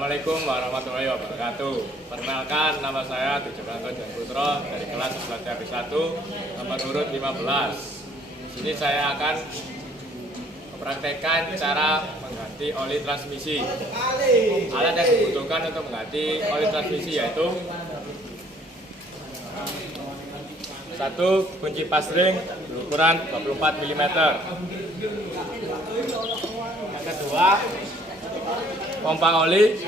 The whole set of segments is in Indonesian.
Assalamualaikum warahmatullahi wabarakatuh. Perkenalkan, nama saya Dijokanto Jan Putro dari kelas 11 TP 1 nomor urut 15. Di sini saya akan mempraktekkan cara mengganti oli transmisi. Alat yang dibutuhkan untuk mengganti oli transmisi yaitu satu kunci pasring berukuran 24 mm. Yang kedua, pompa oli.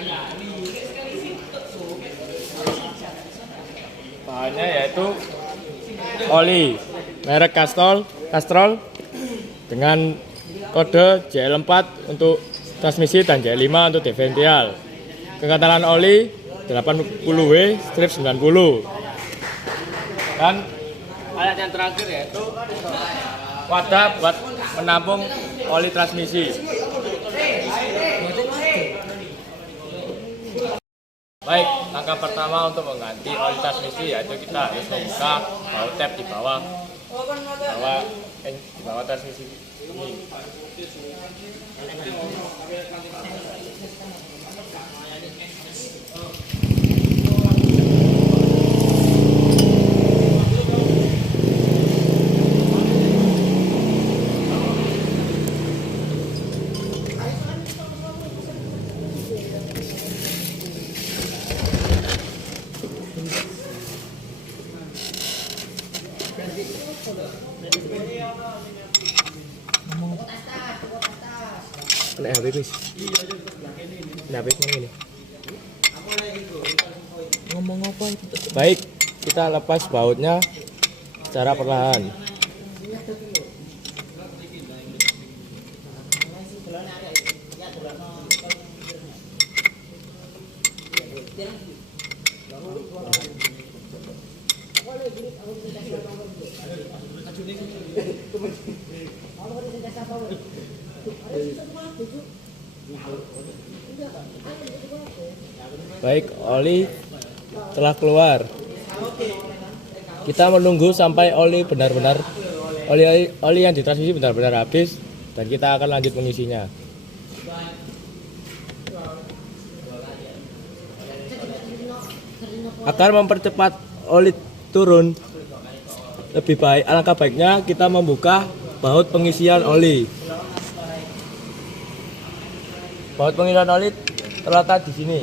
Bahannya yaitu oli merek Castrol dengan kode JL4 untuk transmisi dan JL5 untuk diferensial. Kekentalan oli 80W strip 90. Dan alat yang terakhir yaitu wadah buat menampung oli transmisi. Baik, langkah pertama untuk mengganti oli transmisi yaitu kita harus membuka baut tap di bawah transmisi ini. Kena habis. Kena habis mana ini? Ngomong apa itu? Baik, kita lepas bautnya secara perlahan. Baik, oli telah keluar. Kita menunggu sampai oli yang ditransmisi benar-benar habis dan kita akan lanjut mengisinya. Agar mempercepat oli turun lebih baik, alangkah baiknya kita membuka baut pengisian oli. Baut pengisian oli terletak di sini.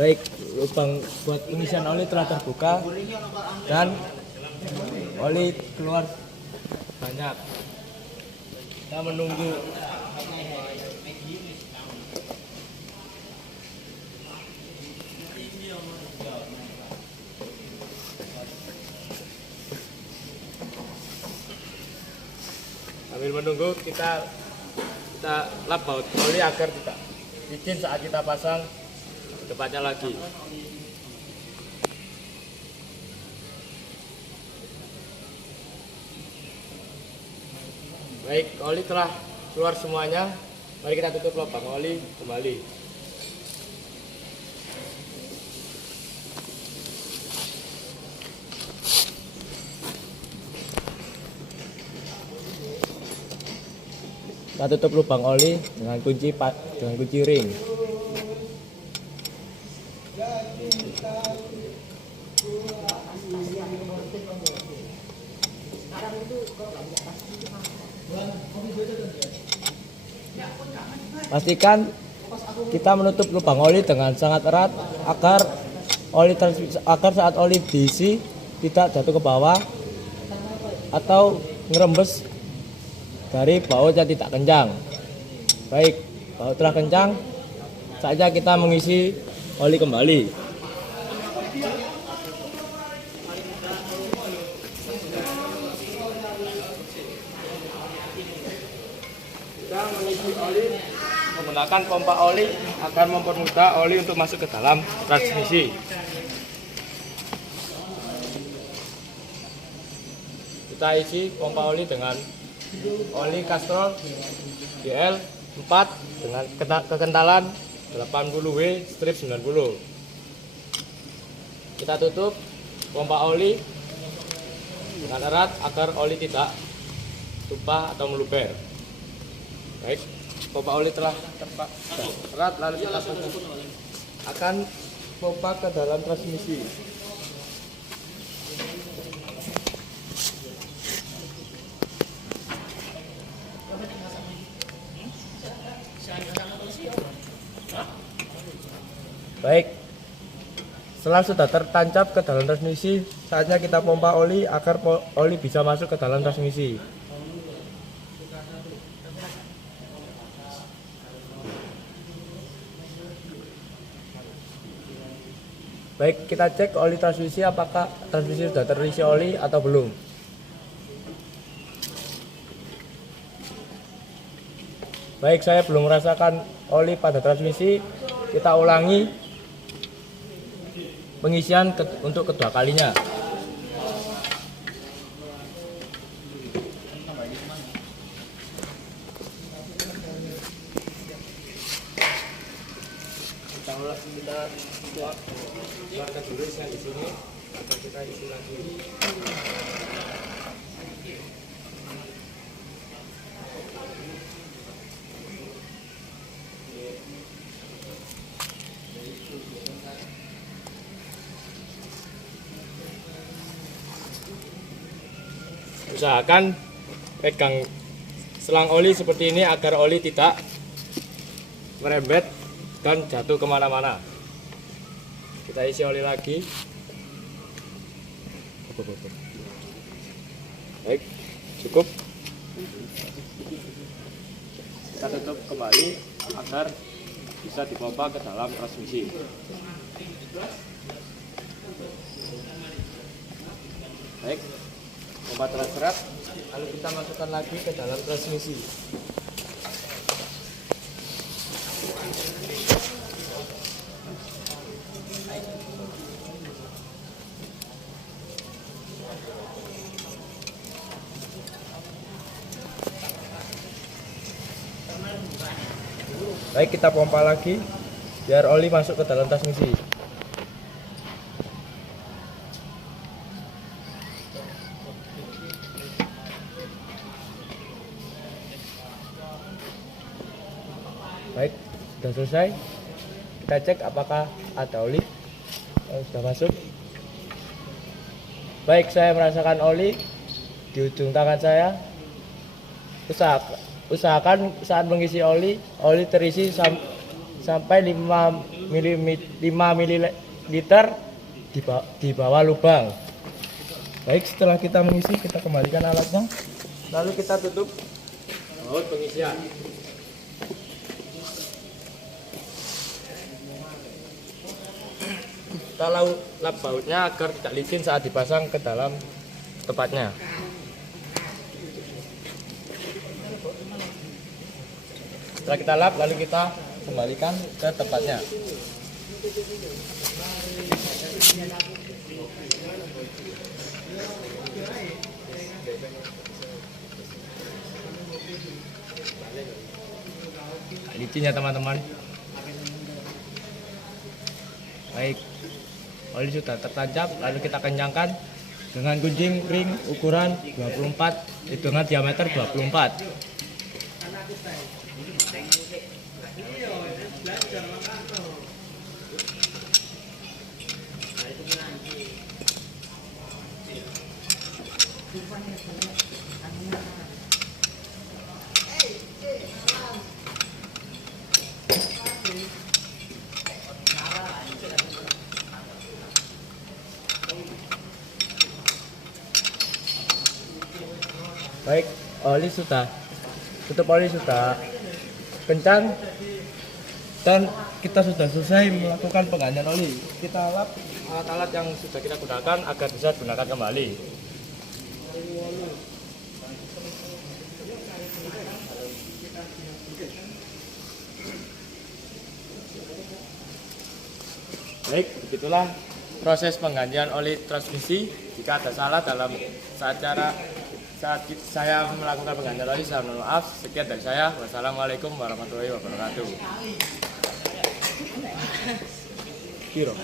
Baik, lubang buat pengisian oli telah terbuka dan oli keluar banyak. Kita menunggu. Sambil menunggu kita lap baut oli agar tidak licin saat kita pasang depannya lagi. Baik, oli telah keluar semuanya. Mari kita tutup lubang oli kembali. Kita tutup lubang oli dengan kunci ring. Pastikan kita menutup lubang oli dengan sangat erat agar saat oli diisi tidak jatuh ke bawah atau ngerembes dari baut yang tidak kencang. Baik, baut telah kencang, saatnya kita mengisi oli kembali. Kita mengisi oli menggunakan pompa oli agar mempermudah oli untuk masuk ke dalam transmisi. Kita isi pompa oli dengan oli Castrol GL 4 dengan kekentalan 80W strip 90. Kita tutup pompa oli dengan erat agar oli tidak tumpah atau meluber. Baik, pompa oli telah erat, lalu kita akan pompa ke dalam transmisi. Baik, setelah sudah tertancap ke dalam transmisi, saatnya kita pompa oli agar oli bisa masuk ke dalam transmisi. Baik, kita cek oli transmisi apakah transmisi sudah terisi oli atau belum. Baik, saya belum merasakan oli pada transmisi. Kita ulangi pengisian untuk kedua kalinya. Kita keluarkan dulu di sini, akan kita isi lagi. Usahakan pegang selang oli seperti ini agar oli tidak merembet dan jatuh kemana-mana. Kita isi oli lagi. Baik, cukup. Kita tutup kembali agar bisa dipompa ke dalam transmisi. Baik, pompa telah serap, lalu kita masukkan lagi ke dalam transmisi. Baik, kita pompa lagi biar oli masuk ke dalam transmisi. Baik, sudah selesai. Kita cek apakah ada oli yang sudah masuk. Baik, saya merasakan oli di ujung tangan saya. Usahakan saat mengisi oli terisi sampai 5 ml di bawah lubang. Baik, setelah kita mengisi, kita kembalikan alatnya. Lalu kita tutup baut pengisian. Kita lap bautnya agar tidak licin saat dipasang ke dalam tempatnya. Setelah kita lap, lalu kita kembalikan ke tempatnya. Licin ya teman-teman. Baik, oli sudah tertancap, lalu kita kencangkan dengan gunjing ring ukuran 24 dengan diameter 24. Baik, tutup oli sudah kencang dan kita sudah selesai melakukan penggantian oli. Kita lap alat-alat yang sudah kita gunakan agar bisa digunakan kembali. Baik, begitulah proses penggantian oli transmisi. Jika ada salah dalam saat saya melakukan penggantian oli, saya mohon maaf. Sekian dari saya. Wassalamualaikum warahmatullahi wabarakatuh. Kiro.